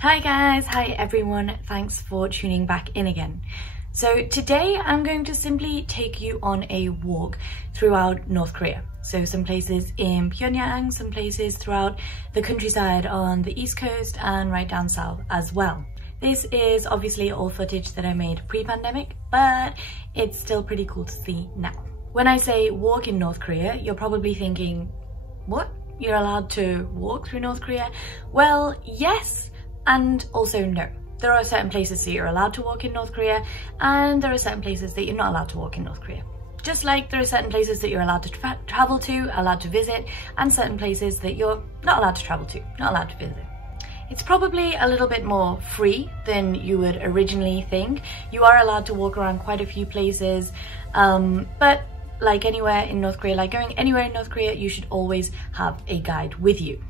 Hi guys, hi everyone, thanks for tuning back in again. So today I'm going to simply take you on a walk throughout North Korea. So some places in Pyongyang, some places throughout the countryside on the east coast and right down south as well. This is obviously all footage that I made pre-pandemic, but it's still pretty cool to see now. When I say walk in North Korea, you're probably thinking, what? You're allowed to walk through North Korea? Well, yes, and also no. There are certain places that you're allowed to walk in North Korea, and there are certain places that you're not allowed to walk in North Korea. Just like there are certain places that you're allowed to travel to, allowed to visit, and certain places that you're not allowed to travel to, not allowed to visit. It's probably a little bit more free than you would originally think. You are allowed to walk around quite a few places, but like anywhere in North Korea, like going anywhere in North Korea, you should always have a guide with you.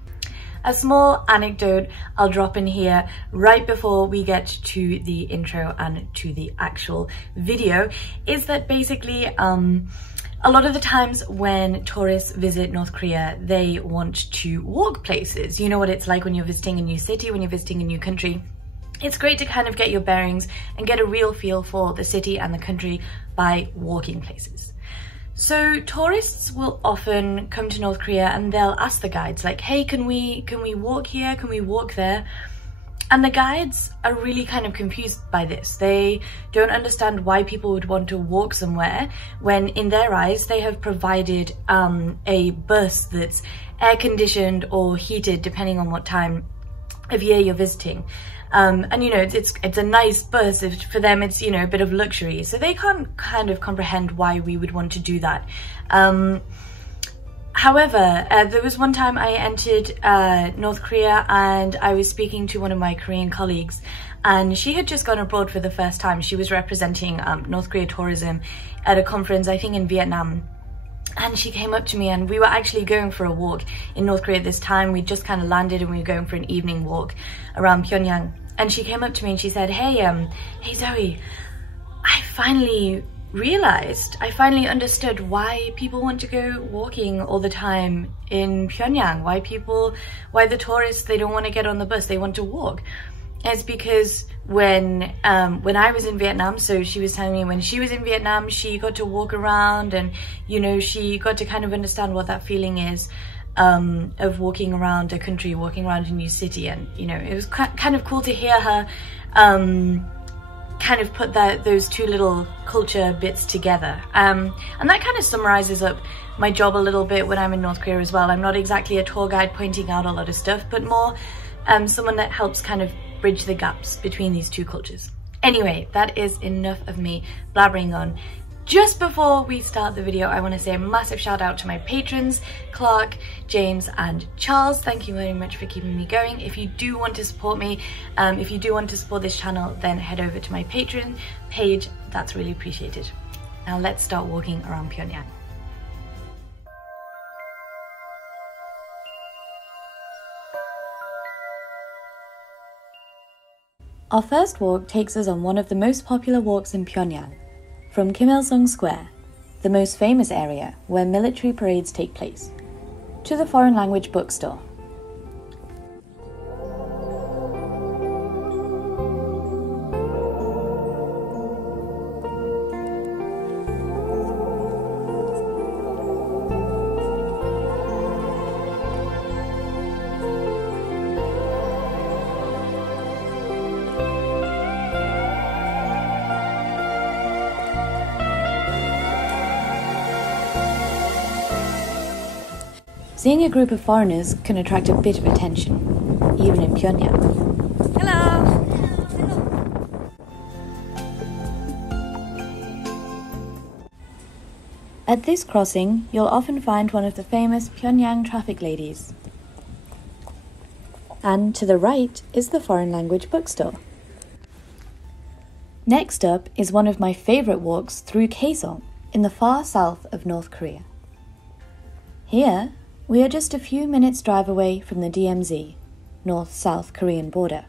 A small anecdote I'll drop in here right before we get to the intro and to the actual video is that basically a lot of the times when tourists visit North Korea, they want to walk places. You know what it's like when you're visiting a new city, when you're visiting a new country. It's great to kind of get your bearings and get a real feel for the city and the country by walking places. So tourists will often come to North Korea and they'll ask the guides like, hey, can we walk here? Can we walk there? And the guides are really kind of confused by this. They don't understand why people would want to walk somewhere when in their eyes they have provided a bus that's air conditioned or heated depending on what time of year you're visiting. And you know, it's a nice bus. For them it's, you know, a bit of luxury, so they can't kind of comprehend why we would want to do that. However, there was one time I entered North Korea and I was speaking to one of my Korean colleagues, and she had just gone abroad for the first time. She was representing North Korea tourism at a conference, I think in Vietnam. And she came up to me and we were actually going for a walk in North Korea at this time. We just kind of landed and we were going for an evening walk around Pyongyang. And she came up to me and she said, hey Zoe, I finally understood why people want to go walking all the time in Pyongyang. Why the tourists, they don't want to get on the bus, they want to walk. It's because when I was in Vietnam, so she was telling me when she was in Vietnam, she got to walk around and, you know, she got to kind of understand what that feeling is of walking around a country, walking around a new city. And, you know, it was kind of cool to hear her kind of put those two little culture bits together. And that kind of summarizes up my job a little bit when I'm in North Korea as well. I'm not exactly a tour guide pointing out a lot of stuff, but more someone that helps kind of bridge the gaps between these two cultures. Anyway, that is enough of me blabbering on. Just before we start the video, I want to say a massive shout out to my patrons, Clark, James and Charles. Thank you very much for keeping me going. If you do want to support me, if you do want to support this channel, then head over to my Patreon page. That's really appreciated. Now let's start walking around Pyongyang. Our first walk takes us on one of the most popular walks in Pyongyang, from KAESOng Square, the most famous area where military parades take place, to the foreign language bookstore. Seeing a group of foreigners can attract a bit of attention, even in Pyongyang. Hello! At this crossing, you'll often find one of the famous Pyongyang traffic ladies. And to the right is the foreign language bookstore. Next up is one of my favourite walks through KAESOng in the far south of North Korea. Here, we are just a few minutes drive away from the DMZ, North-South Korean border.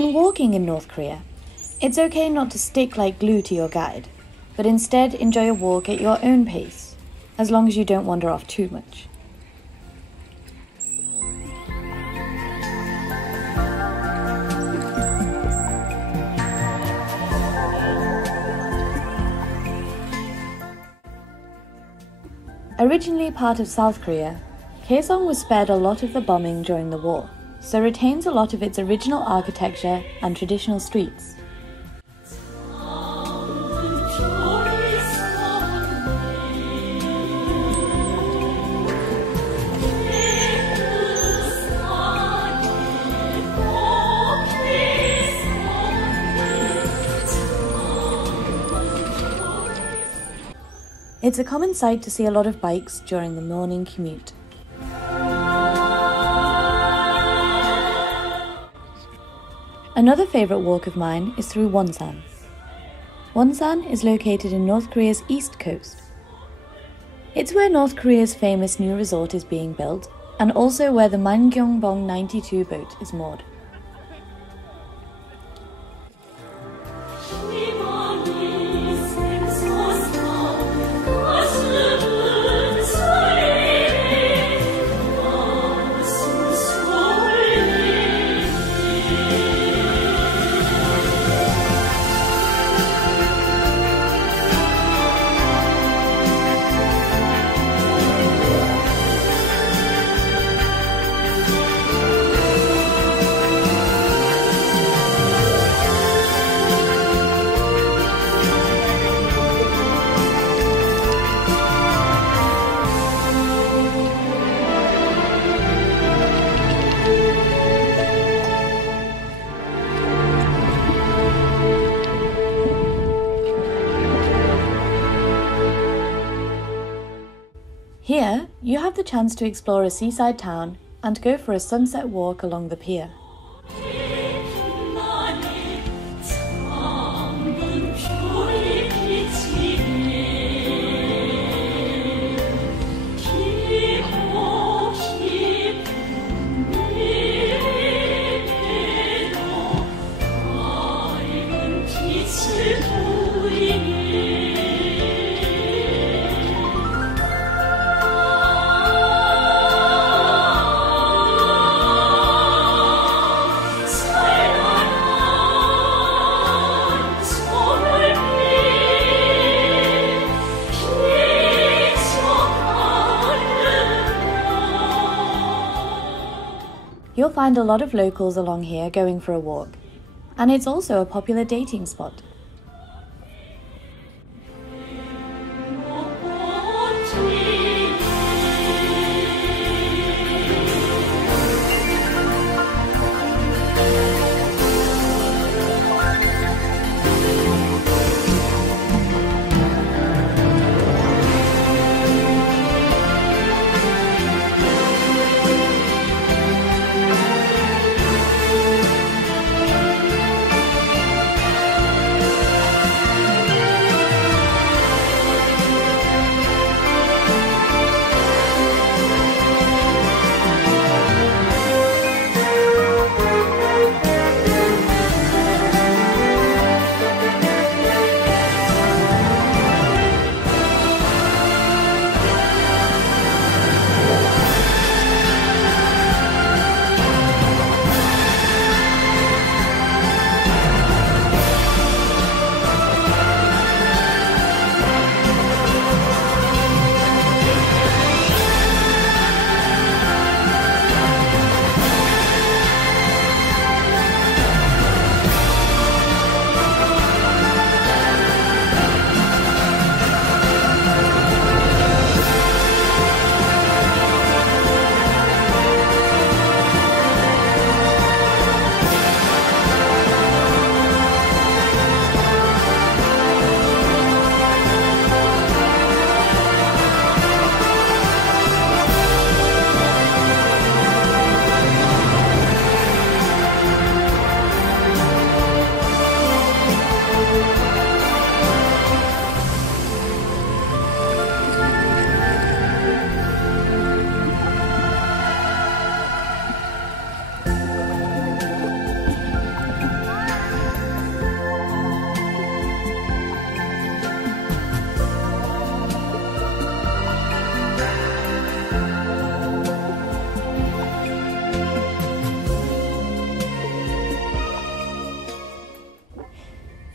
When walking in North Korea, it's okay not to stick like glue to your guide, but instead enjoy a walk at your own pace, as long as you don't wander off too much. Originally part of South Korea, KAESOng was spared a lot of the bombing during the war, so retains a lot of its original architecture and traditional streets. It's a common sight to see a lot of bikes during the morning commute. Another favourite walk of mine is through WONSAN. WONSAN is located in North Korea's east coast. It's where North Korea's famous new resort is being built, and also where the Mangyongbong 92 boat is moored. Here, you have the chance to explore a seaside town and go for a sunset walk along the pier. You'll find a lot of locals along here going for a walk, and it's also a popular dating spot.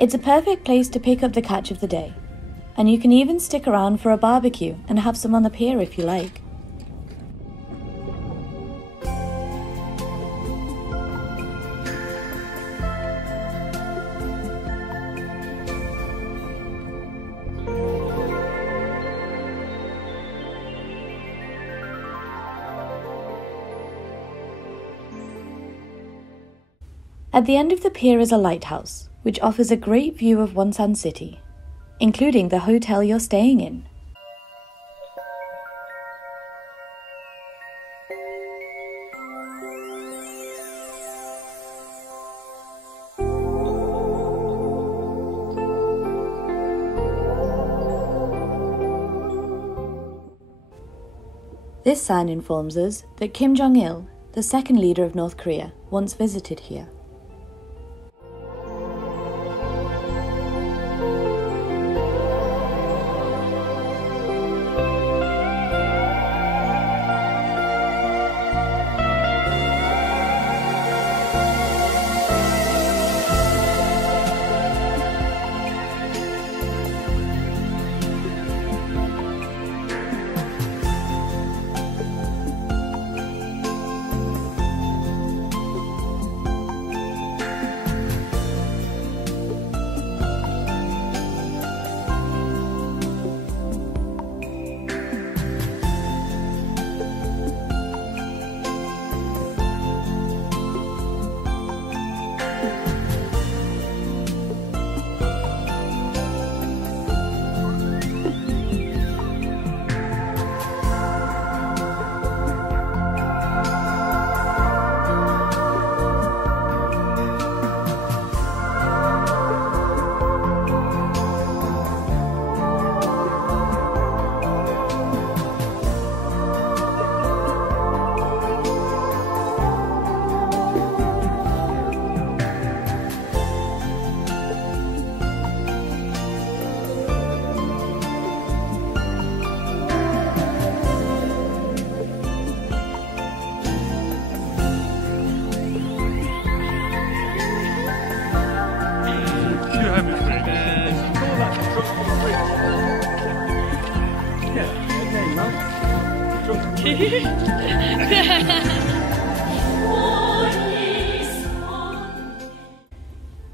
It's a perfect place to pick up the catch of the day, and you can even stick around for a barbecue and have some on the pier if you like. At the end of the pier is a lighthouse, which offers a great view of WONSAN city, including the hotel you're staying in. This sign informs us that Kim Jong-il, the second leader of North Korea, once visited here.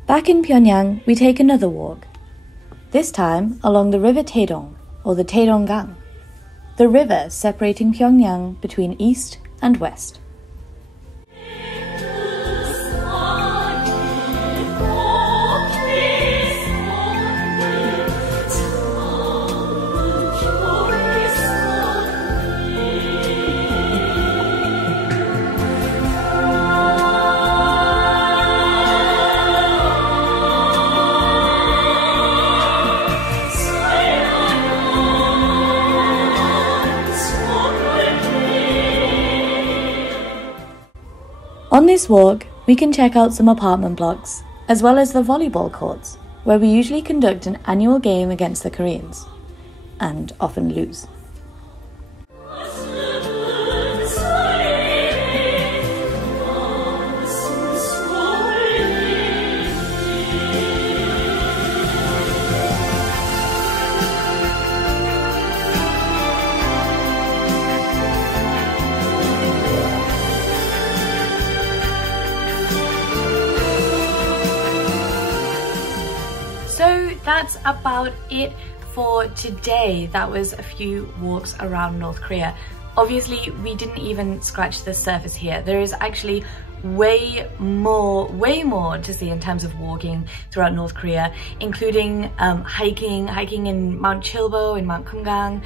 Back in Pyongyang, we take another walk, this time along the river Taedong, or the Taedonggang, the river separating Pyongyang between east and west. On this walk, we can check out some apartment blocks, as well as the volleyball courts, where we usually conduct an annual game against the Koreans, and often lose. So that's about it for today. That was a few walks around North Korea. Obviously, we didn't even scratch the surface here. There is actually way more to see in terms of walking throughout North Korea, including hiking in Mount Chilbo, in Mount Kumgang,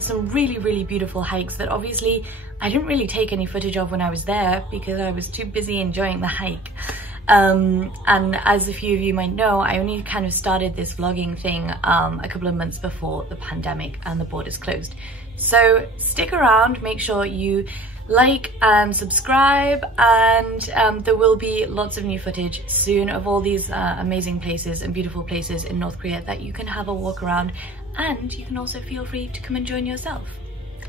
some really beautiful hikes that obviously I didn't really take any footage of when I was there because I was too busy enjoying the hike. And as a few of you might know, I only kind of started this vlogging thing a couple of months before the pandemic and the borders closed. So stick around, make sure you like and subscribe, and there will be lots of new footage soon of all these amazing places and beautiful places in North Korea that you can have a walk around, and you can also feel free to come and join yourself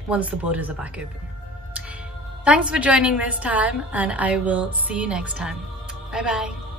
once the borders are back open. Thanks for joining this time, and I will see you next time. Bye bye.